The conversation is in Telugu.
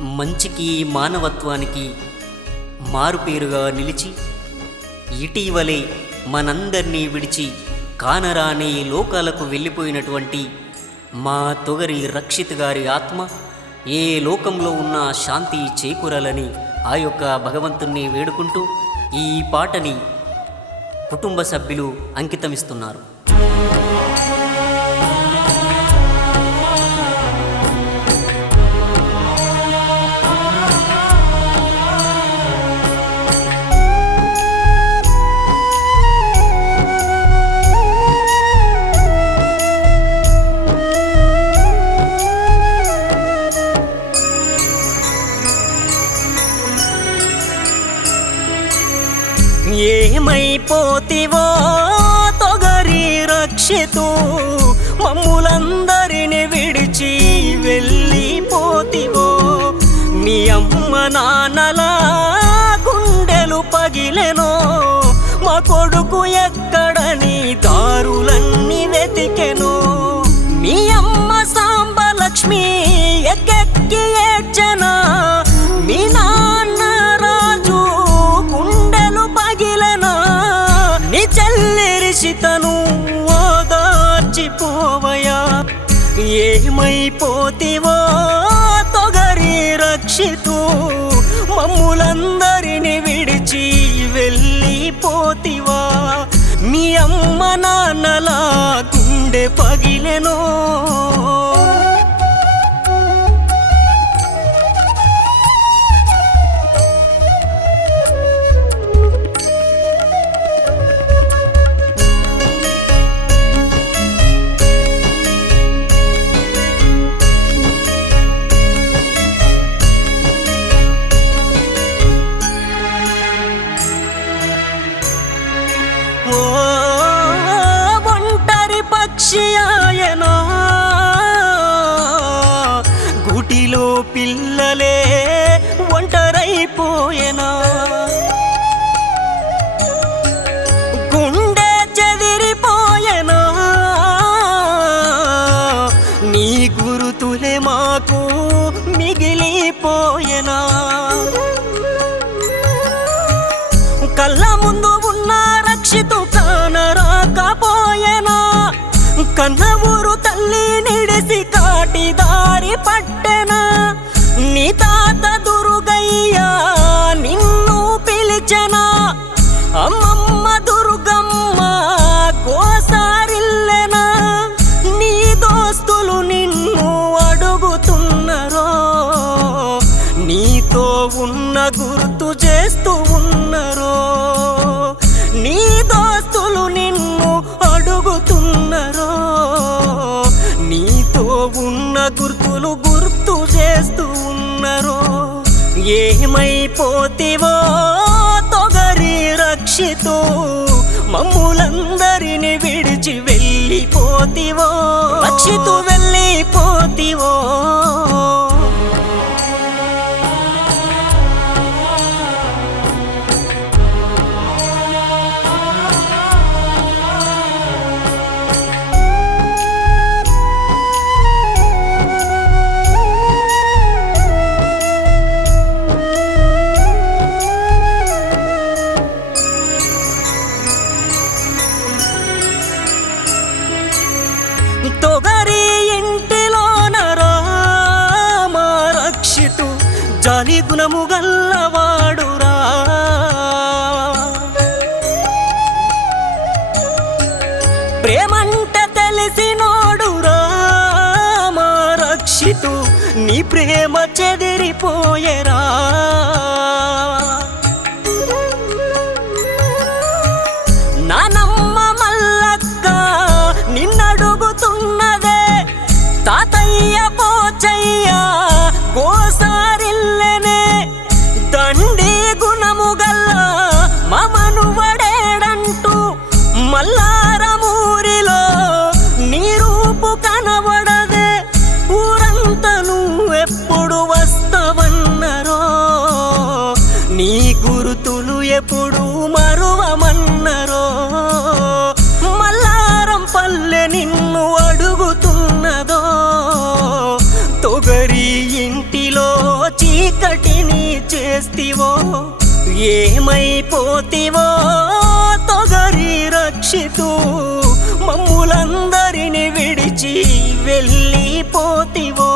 మంచికి మానవత్వానికి మారుపేరుగా నిలిచి ఇటీవలే మనందరినీ విడిచి కానరాని లోకాలకు వెళ్ళిపోయినటువంటి మా తొగరి రక్షిత్ గారి ఆత్మ ఏ లోకంలో ఉన్న శాంతి చేకూరాలని ఆ యొక్క భగవంతుణ్ణి వేడుకుంటూ ఈ పాటని కుటుంబ సభ్యులు అంకితమిస్తున్నారు. ఏమైపోతివో తొగరి రక్షితు, మమ్ములందరిని విడిచి వెళ్ళిపోతివో. మీ అమ్మ నాన్నల గుండెలు పగిలెనో, మా కొడుకు ఎక్కడని దారులన్నీ వెతికెనో. మీ అమ్మ సాంబలక్ష్మి ఎక్కెక్కి ఏడ్చెనా, మీ నాన్న రాజు గుండెలు పగిలెనా. నీ చెల్లిరిషితను ఓదార్చిపోవయా. ఏమైపోతివో తొగరి రక్షితు, మమ్ములందరిని విడిచి వెళ్ళిపోతివా. మీ అమ్మ నాన్నల గుండె పగిలెనో. ఒంటరి పక్షి ఆయనా, గుటిలో పిల్లలే ఒంటరైపోయేనా. గుండె చెదిరిపోయేనా, నీ గురుతులే మాకు మిగిలిపోయేనా. కళ్ళ ముందు ఉన్న రక్షితు కానరాకపోయేనా. కన్న ఊరు తల్లి నిడిసి కాటి దారి పట్టెనా. నీ తాత దుర్గయ్య నిన్ను పిలిచెనా. అమ్మమ్మ దుర్గమ్మ గోసారిల్లెనా. నీ దోస్తులు నిన్ను అడుగుతున్నరో, నీతో ఉన్న గుర్తు చేస్తూ ఉన్నరో. నీ దోస్తులు నిన్ను అడుగుతున్నరో, నీతో ఉన్న గుర్తులు గుర్తు చేస్తూ ఉన్నరో. ఏమైపోతివో తొగరి రక్షితు, మమ్ములందరిని విడిచి వెళ్ళిపోతివో. రక్షితు వెళ్ళిపోతివో. తొగరి ఇంటిలోన రామ రక్షితు, జాలి గుణము గల్లవాడురా. ప్రేమంట తెలిసినోడురా మా రక్షితు, నీ ప్రేమ చెదిరిపోయేరా. నానమ్మ మల్లక్క నిన్నడుగుతున్నదే, తాతయ్య పోచయ్య గోసారిల్లెనే. దండి గుణము గల్ల మమను వడేడంటూ మల్లారమూరిలో నీ రూపు కనబడదే. ఊరంతా నువ్వెప్పుడు వస్తావన్నరో, నీ గురుతులు ఎప్పుడు మరువమన్నరో. మల్లారం పల్లె నిన్ను అడుగుతున్నదో, తొగరి ఇంటిలో చీకటిని చేస్తివో ఏమైపోతివో తొగరి రక్షితూ మమ్ములందరిని విడిచి వెళ్ళిపోతివో